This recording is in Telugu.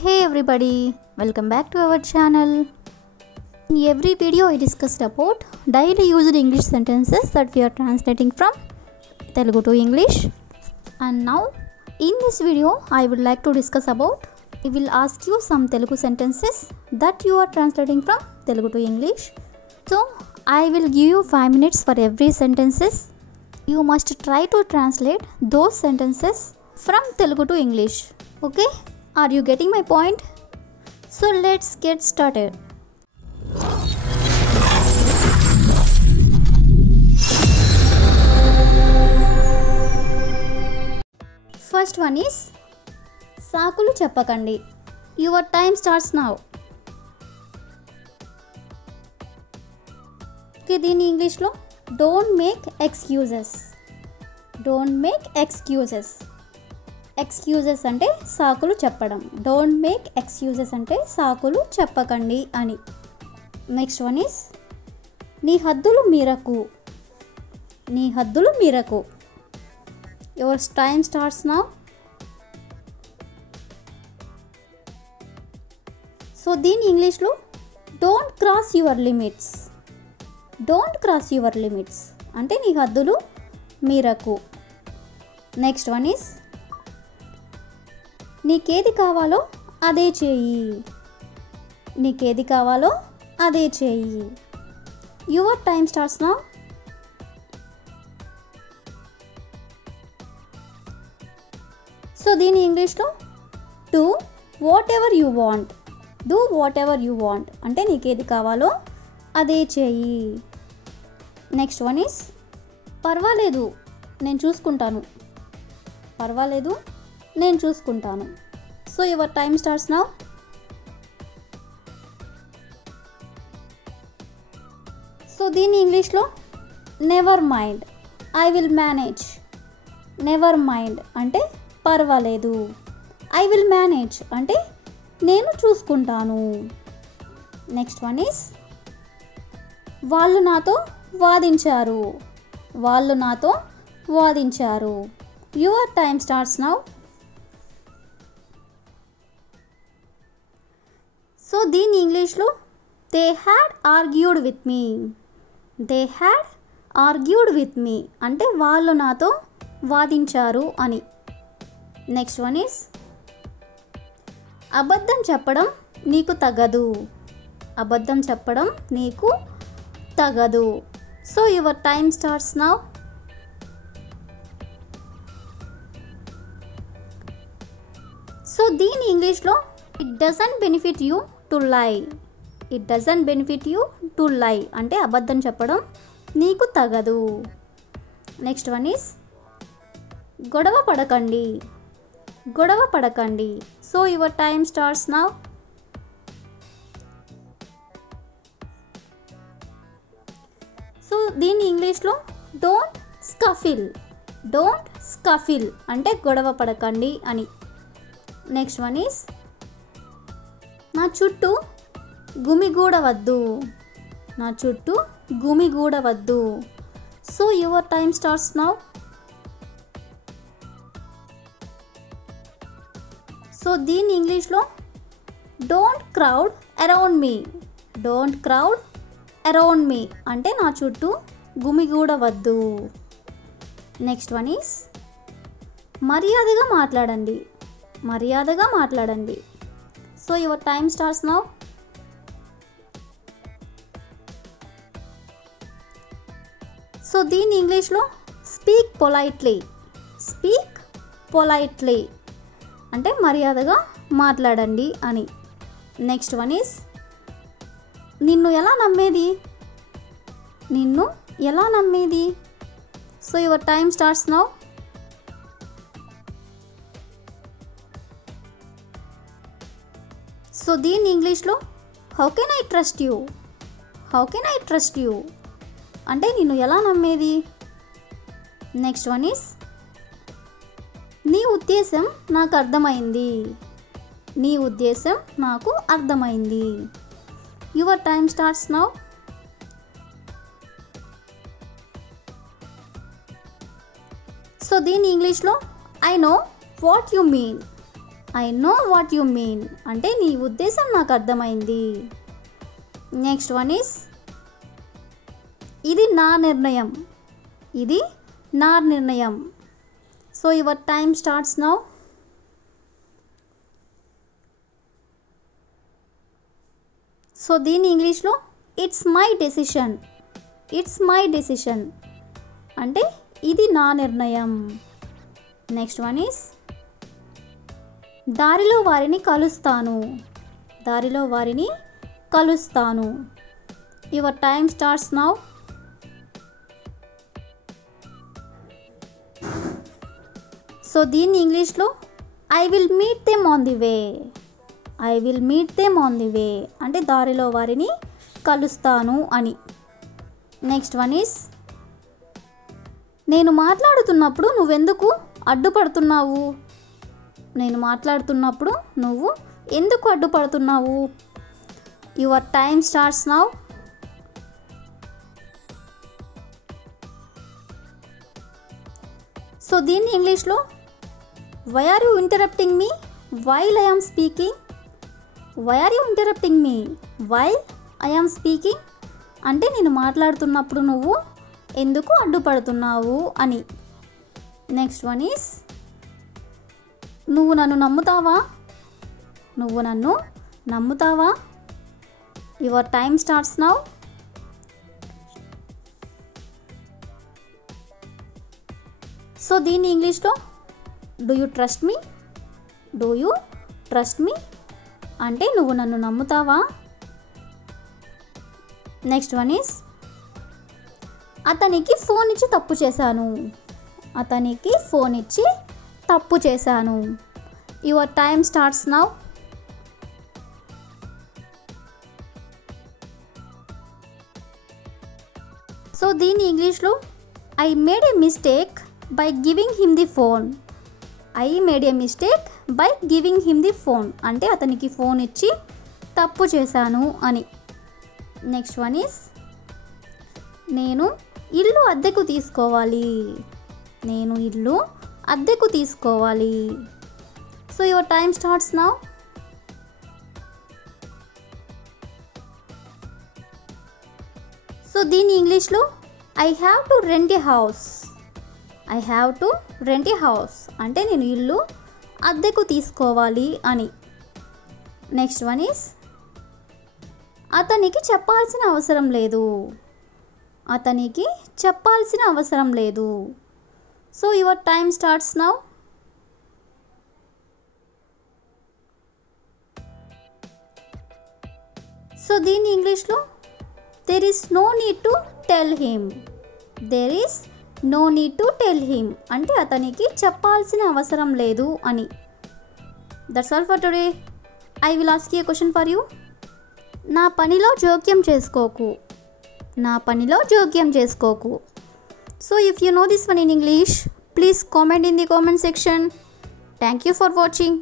Hey everybody, welcome back to our channel. In every video I discussed about daily used English sentences that we are translating from Telugu to English. And now in this video I would like to discuss about, I will ask you some Telugu sentences that you are translating from Telugu to English. So I will give you 5 minutes for every sentences. You must try to translate those sentences from Telugu to English. Okay? Are you getting my point? So let's get started. First one is సాకులు చెప్పకండి. Your time starts now. Okay, దీని ఇంగ్లీష్లో don't make excuses. Don't make excuses. Excuses అంటే సాకులు చెప్పడం. డోంట్ మేక్ ఎక్స్క్యూజెస్ అంటే సాకులు చెప్పకండి అని. నెక్స్ట్ వన్ ఈస్ నీ హద్దులు మీరకు. నీ హద్దులు మీరకు. Your time starts now. So దీని ఇంగ్లీష్లో don't cross your limits. Don't cross your limits అంటే నీ హద్దులు మీరకు. నెక్స్ట్ వన్ ఈస్ నీకేది కావాలో అదే చేయి. నీకేది కావాలో అదే చేయి. Your time starts now. So దీని ఇంగ్లీష్లో do what ever you want. Do what ever you want అంటే నీకేది కావాలో అదే చేయి. నెక్స్ట్ వన్ ఈస్ పర్వాలేదు నేను చూసుకుంటాను. పర్వాలేదు నేను చూసుకుంటాను. So your time starts now. So దీని ఇంగ్లీష్లో never mind, I will manage. Never mind అంటే పర్వాలేదు. ఐ విల్ మేనేజ్ అంటే నేను చూసుకుంటాను. నెక్స్ట్ వన్ ఈస్ వాళ్ళు నాతో వాదించారు. వాళ్ళు నాతో వాదించారు. Your time starts now. So దీని ఇంగ్లీష్లో they had argued with me. They had argued with me అంటే వాళ్ళు నాతో వాదించారు అని. నెక్స్ట్ వన్ ఈస్ అబద్ధం చెప్పడం నీకు తగదు. అబద్ధం చెప్పడం నీకు తగదు. So your time starts now. So దీని ఇంగ్లీష్లో it doesn't benefit you to lie. It doesn't benefit you to lie అంటే అబద్ధం చెప్పడం నీకు తగదు. నెక్స్ట్ వన్ ఈస్ గొడవ పడకండి. గొడవ పడకండి. So your time starts now. So దీని ఇంగ్లీష్లో డోంట్ స్కఫిల్. డోంట్ స్కఫిల్ అంటే గొడవ పడకండి అని. నెక్స్ట్ వన్ ఈస్ నా చుట్టూ గుమిగూడవద్దు. నా చుట్టూ గుమిగూడవద్దు. So your time starts now. So దీని ఇంగ్లీష్లో don't crowd around me. Don't crowd around me అంటే నా చుట్టూ గుమిగూడవద్దు. నెక్స్ట్ వన్ ఈస్ మర్యాదగా మాట్లాడండి. మర్యాదగా మాట్లాడండి. So your time starts now. So దీని ఇంగ్లీష్లో స్పీక్ పొలైట్లీ. స్పీక్ పొలైట్లీ అంటే మర్యాదగా మాట్లాడండి అని. నెక్స్ట్ వన్ ఈస్ నిన్ను ఎలా నమ్మేది. నిన్ను ఎలా నమ్మేది. So your time starts now. So దీని ఇంగ్లీష్లో how can I trust you. How can I trust you అంటే నిన్ను ఎలా నమ్మేది. నెక్స్ట్ వన్ ఈస్ నీ ఉద్దేశం నాకు అర్థమైంది. నీ ఉద్దేశం నాకు అర్థమైంది. Your time starts now. So దీని ఇంగ్లీష్లో I know what you mean. I know what you mean అంటే నీ ఉద్దేశం నాకు అర్థమైంది. నెక్స్ట్ వన్ ఈస్ ఇది నా నిర్ణయం. ఇది నా నిర్ణయం. So your time starts now. So దీని ఇంగ్లీష్లో it's my decision. It's my decision అంటే ఇది నా నిర్ణయం. నెక్స్ట్ వన్ ఈస్ దారిలో వారిని కలుస్తాను. దారిలో వారిని కలుస్తాను. Your time starts now. So దీన్ని ఇంగ్లీష్లో I will meet them on the way. I will meet them on the way అంటే దారిలో వారిని కలుస్తాను అని. నెక్స్ట్ వన్ ఈస్ నేను మాట్లాడుతున్నప్పుడు నువ్వెందుకు అడ్డుపడుతున్నావు. నేను మాట్లాడుతున్నప్పుడు నువ్వు ఎందుకు అడ్డుపడుతున్నావు. Your time starts now. So దీన్ని ఇంగ్లీష్లో why are you interrupting me while I am speaking. Why are you interrupting me while I am speaking అంటే నేను మాట్లాడుతున్నప్పుడు నువ్వు ఎందుకు అడ్డుపడుతున్నావు అని. నెక్స్ట్ వన్ ఈస్ నువ్వు నన్ను నమ్ముతావా. నువ్వు నన్ను నమ్ముతావా. Your time starts now. So దీన్ని ఇంగ్లీష్లో do you trust me. Do you trust me అంటే నువ్వు నన్ను నమ్ముతావా. నెక్స్ట్ వన్ ఈస్ అతనికి ఫోన్ ఇచ్చి తప్పు చేశాను. అతనికి ఫోన్ ఇచ్చి తప్పు చేశాను. Your time starts now. So దీన్ని ఇంగ్లీష్లో I made A mistake by giving him the phone. I made A mistake by giving him the phone అంటే అతనికి ఫోన్ ఇచ్చి తప్పు చేశాను అని. నెక్స్ట్ వన్ ఈస్ నేను ఇల్లు అద్దెకు తీసుకోవాలి. నేను ఇల్లు అద్దెకు తీసుకోవాలి. So your time starts now. So దీని ఇంగ్లీష్లో I have to rent A house. I have to rent A house అంటే నేను ఇల్లు అద్దెకు తీసుకోవాలి అని. నెక్స్ట్ వన్ ఈస్ అతనికి చెప్పాల్సిన అవసరం లేదు. అతనికి చెప్పాల్సిన అవసరం లేదు. So your time starts now. So దీని ఇంగ్లీష్లో there is no need to tell him. There is no need to tell him అంటే అతనికి చెప్పాల్సిన అవసరం లేదు అని. That's all for today. I will ask you a question for you. నా పనిలో జోక్యం చేసుకోకు. నా పనిలో జోక్యం చేసుకోకు. So if you know this one in English, please comment in the comment section. Thank you for watching.